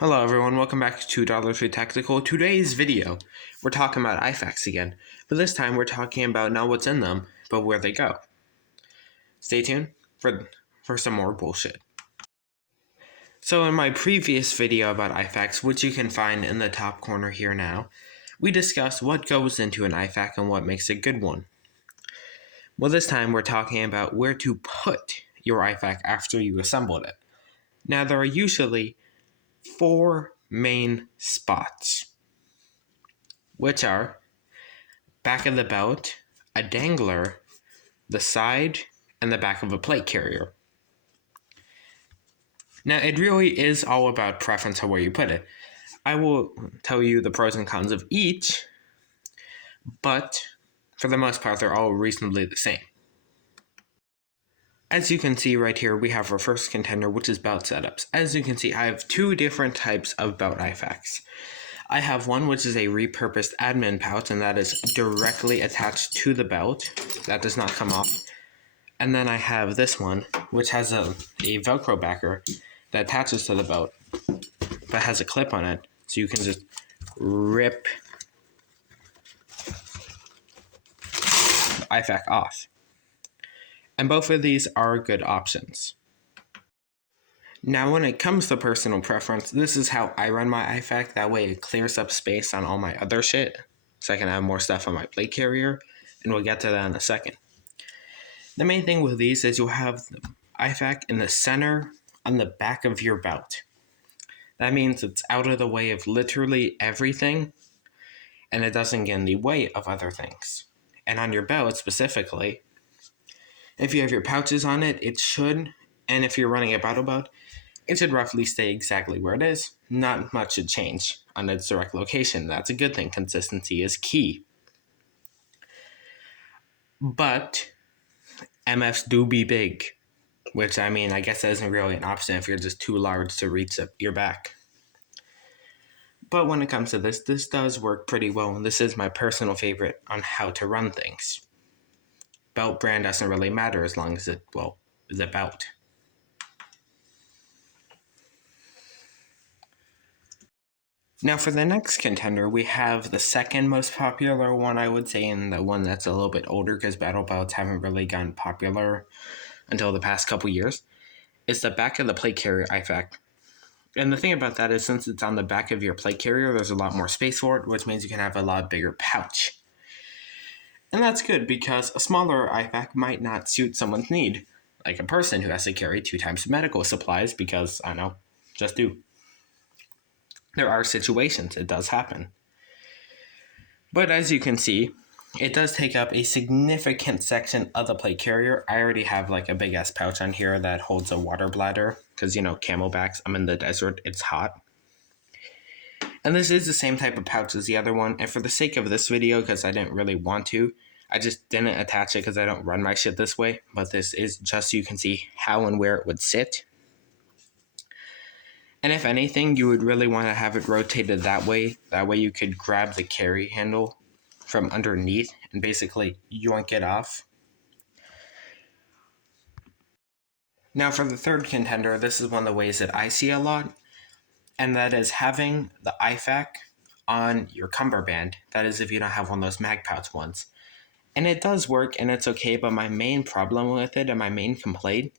Hello everyone, welcome back to Dangler Pro Tactical. Today's video, we're talking about IFAKs again, but this time we're talking about not what's in them, but where they go. Stay tuned for some more bullshit. So in my previous video about IFAKs, which you can find in the top corner here now, we discussed what goes into an IFAK and what makes a good one. Well, this time we're talking about where to put your IFAK after you assembled it. Now there are usually 4 main spots, which are back of the belt, a dangler, the side, and the back of a plate carrier. Now, it really is all about preference of where you put it. I will tell you the pros and cons of each, but for the most part, they're all reasonably the same. As you can see right here, we have our first contender, which is belt setups. As you can see, I have 2 different types of belt IFAKs. I have one which is a repurposed admin pouch, and that is directly attached to the belt. That does not come off. And then I have this one, which has a Velcro backer that attaches to the belt, but has a clip on it, so you can just rip the IFAK off. And both of these are good options. Now, when it comes to personal preference, this is how I run my IFAK. That way it clears up space on all my other shit, so I can have more stuff on my plate carrier, and we'll get to that in a second. The main thing with these is you'll have the IFAK in the center on the back of your belt. That means it's out of the way of literally everything, and it doesn't get in the way of other things. And on your belt specifically, if you have your pouches on it, it should, and if you're running a battle belt, it should roughly stay exactly where it is. Not much should change on its direct location. That's a good thing. Consistency is key. But MFs do be big, which I guess that isn't really an option if you're just too large to reach up your back. But when it comes to this does work pretty well, and this is my personal favorite on how to run things. Belt brand doesn't really matter as long as it, is a belt. Now for the next contender, we have the second most popular one, I would say, and the one that's a little bit older because battle belts haven't really gotten popular until the past couple years. It's the back of the plate carrier IFAK. And the thing about that is since it's on the back of your plate carrier, there's a lot more space for it, which means you can have a lot bigger pouch. And that's good because a smaller IFAK might not suit someone's need, like a person who has to carry 2 times medical supplies because, I don't know, just do. There are situations, it does happen. But as you can see, it does take up a significant section of the plate carrier. I already have like a big ass pouch on here that holds a water bladder because, camelbacks, I'm in the desert, it's hot. And this is the same type of pouch as the other one, and for the sake of this video, because I didn't really want to, I just didn't attach it because I don't run my shit this way, but this is just so you can see how and where it would sit. And if anything, you would really want to have it rotated that way you could grab the carry handle from underneath and basically yoink it off. Now for the third contender, this is one of the ways that I see a lot, and that is having the IFAK on your cummerbund. That is if you don't have one of those mag pouch ones. And it does work and it's okay, but my main problem with it and my main complaint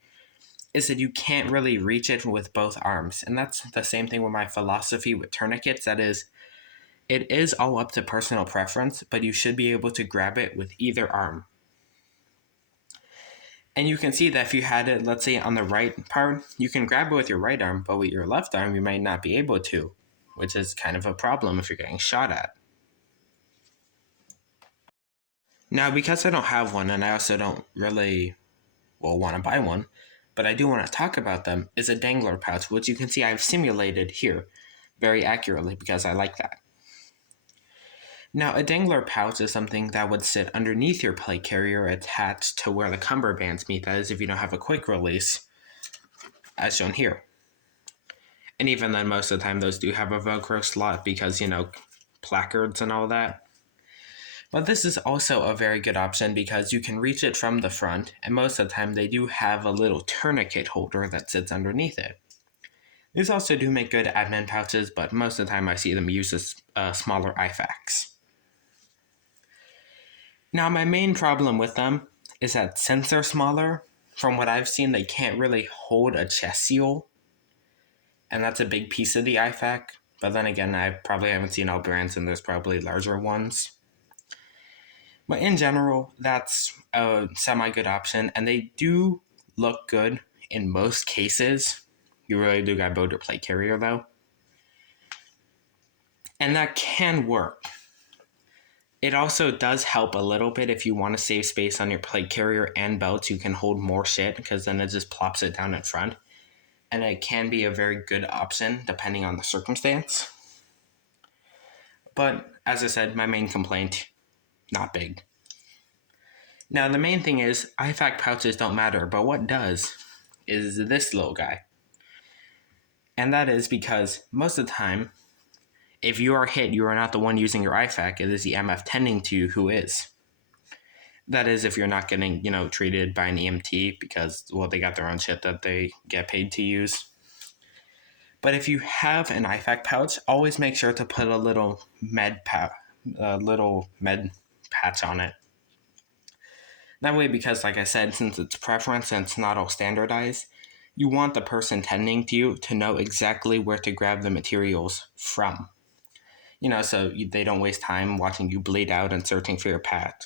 is that you can't really reach it with both arms. And that's the same thing with my philosophy with tourniquets. That is, it is all up to personal preference, but you should be able to grab it with either arm. And you can see that if you had it, let's say on the right part, you can grab it with your right arm, but with your left arm, you might not be able to, which is kind of a problem if you're getting shot at. Now, because I don't have one, and I also don't really, want to buy one, but I do want to talk about them, is a dangler pouch, which you can see I've simulated here very accurately because I like that. Now, a dangler pouch is something that would sit underneath your plate carrier attached to where the cummerbunds meet. That is if you don't have a quick release, as shown here. And even then, most of the time, those do have a Velcro slot because, placards and all that. But this is also a very good option because you can reach it from the front, and most of the time, they do have a little tourniquet holder that sits underneath it. These also do make good admin pouches, but most of the time I see them use smaller IFAKs. Now, my main problem with them is that since they're smaller, from what I've seen, they can't really hold a chest seal, and that's a big piece of the IFAK. But then again, I probably haven't seen all brands, and there's probably larger ones. But in general, that's a semi-good option, and they do look good in most cases. You really do got to build your plate carrier, though. And that can work. It also does help a little bit if you want to save space on your plate carrier and belts. You can hold more shit because then it just plops it down in front. And it can be a very good option depending on the circumstance. But as I said, my main complaint, not big. Now, the main thing is IFAK pouches don't matter, but what does is this little guy. And that is because most of the time, if you are hit, you are not the one using your IFAK, it is the MF tending to you who is. That is if you're not getting, treated by an EMT because, well, they got their own shit that they get paid to use. But if you have an IFAK pouch, always make sure to put a little med patch on it. That way, because like I said, since it's preference and it's not all standardized, you want the person tending to you to know exactly where to grab the materials from. So they don't waste time watching you bleed out and searching for your patch.